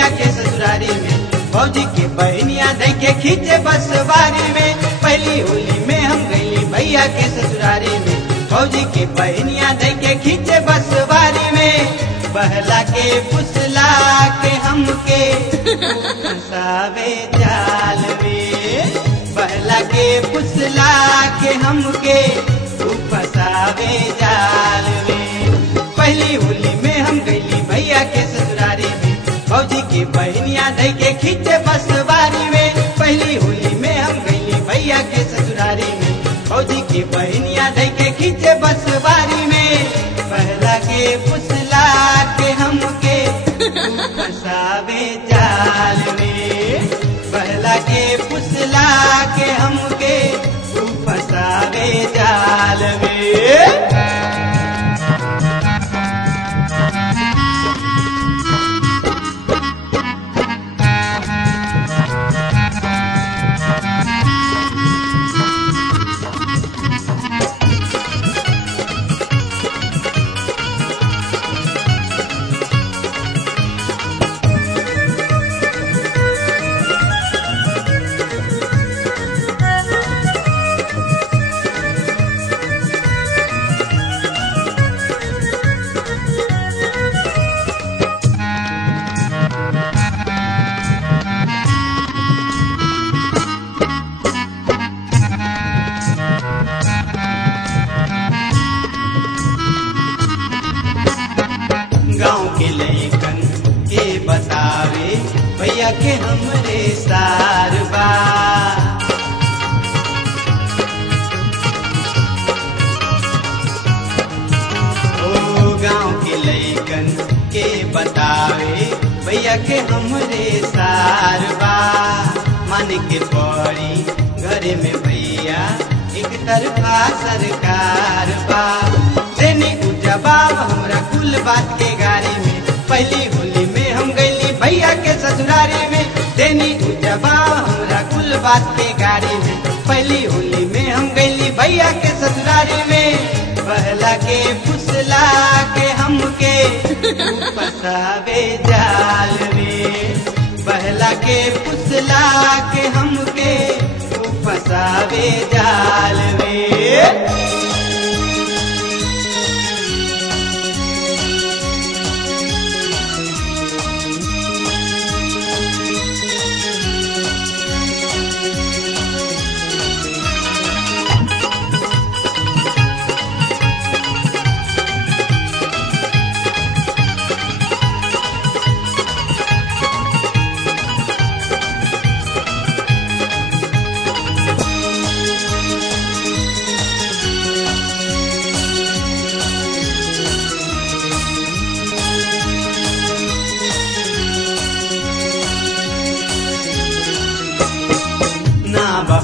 भैया के ससुरारी में, भौजी के बहनिया दे के खींचे बसवारी में। पहली होली में हम गईली भैया के ससुरारी में, भौजी के बहनिया दे के खींचे बसवारी में। बहला के फुसला के हमके फंसावे जाल में, बहला के फुसला के हमके फंसावे जाल में। पहली होली में हम गईली भैया के ससुरारी में, भौजी की बहनिया दे के खींचे बसवारी में। पहली होली में हम गईली भैया के ससुरारी में, भौजी की बहनिया दे के खींचे बसवारी में। पहला के फुसला के हमके फंसावे जाल में, पहला के फुसला के हमके फंसावे जाल में। गाँव के लइकन के बतावे भैया के हमरे सार बा। ओ गाँव के लइकन के बतावे भैया के हमरे सार बा। मान के पड़ी घरे में भैया एक तरफा सरकार बा। देनी जवाब हमरा कुल बात के गारी में, पहली होली में हम गईली भैया के ससुरारी में। देनी जवाब हमरा कुल बात के गारी में, पहली होली में हम गईली भैया के ससुरारी में। पहला के फुसला के हमके फंसावे जाल में, पहला के फुसला के हमके फंसावे जाल में।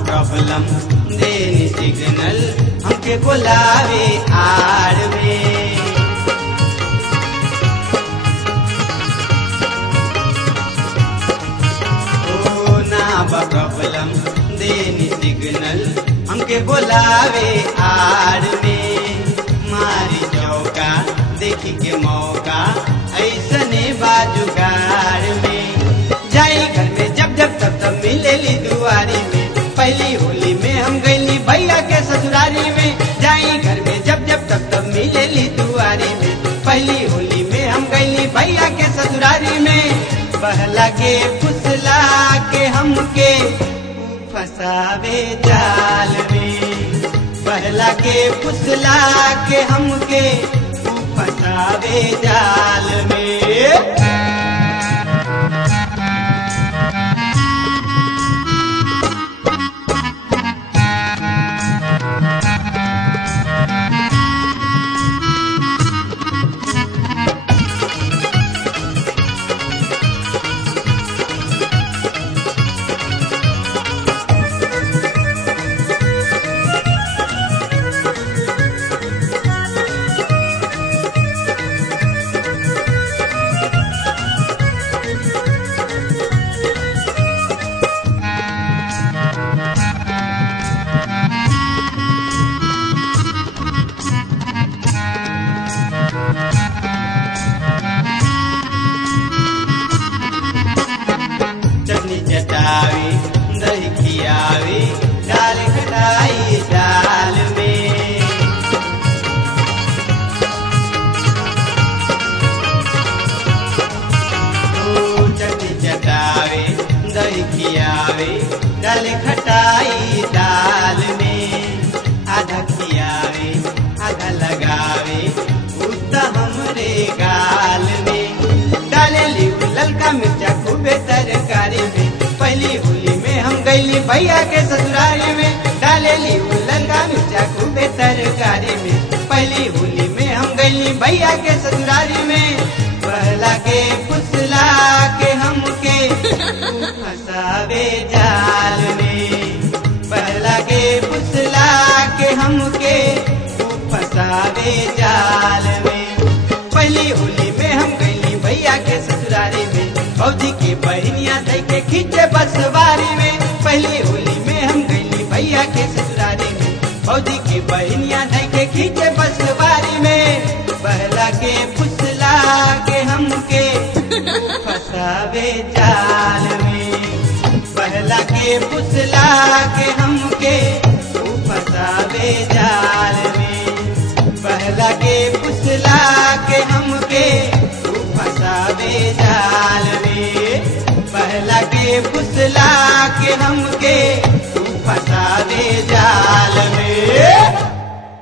प्रॉब्लम देनी सिग्नल हमके बुलावे आड़ में। ओ ना प्रॉब्लम देनी सिग्नल हमके बुलावे आड़ में। मारी चौका देखी के मौका ऐसने बाजुगार में। जाई घर में जब जब तब तब मिलेली दुआरी में, पहली होली में हम गईली भैया के ससुरारी में। जाई घर में जब जब तब तब मिलेली दुआरी में, पहली होली में हम गईली भैया के ससुरारी में। पहला के फुसला के हमके फंसावे जाल में, पहला के फुसला के हमके फंसावे जाल में। चटावे दही खियावे दाल खटाई दाल में। ओ चटनी चटावे दही खियावे दाल खटाई दाल में। आधा खियावे आधा लगावे उतना हमरे गाल में। डाले ली ललका मिर्चा खूबे तरकारी में। पहली होली में हम गईली भैया के ससुरारी में। डाले ली ललका मिर्चा खूबे तरकारी में। पहली होली में हम गईली भैया के ससुरारी में। पहला के फुसला के हमके फसावे जाल में। पहला के फुसला के हमके फसावे जाल में। पहली होली में हम गईली भैया के ससुरारी में। भौजी के बहनिया दे के खींचे बसवारी में। पहली होली में हम गईली भैया के ससुरारी में। भौजी के बहनिया दे के खींचे बसवारी में। पहला के फुसला के हमके फसावे जाल में। पहला के फुसला के हमके फसावे जाल में। पहला के फुसला के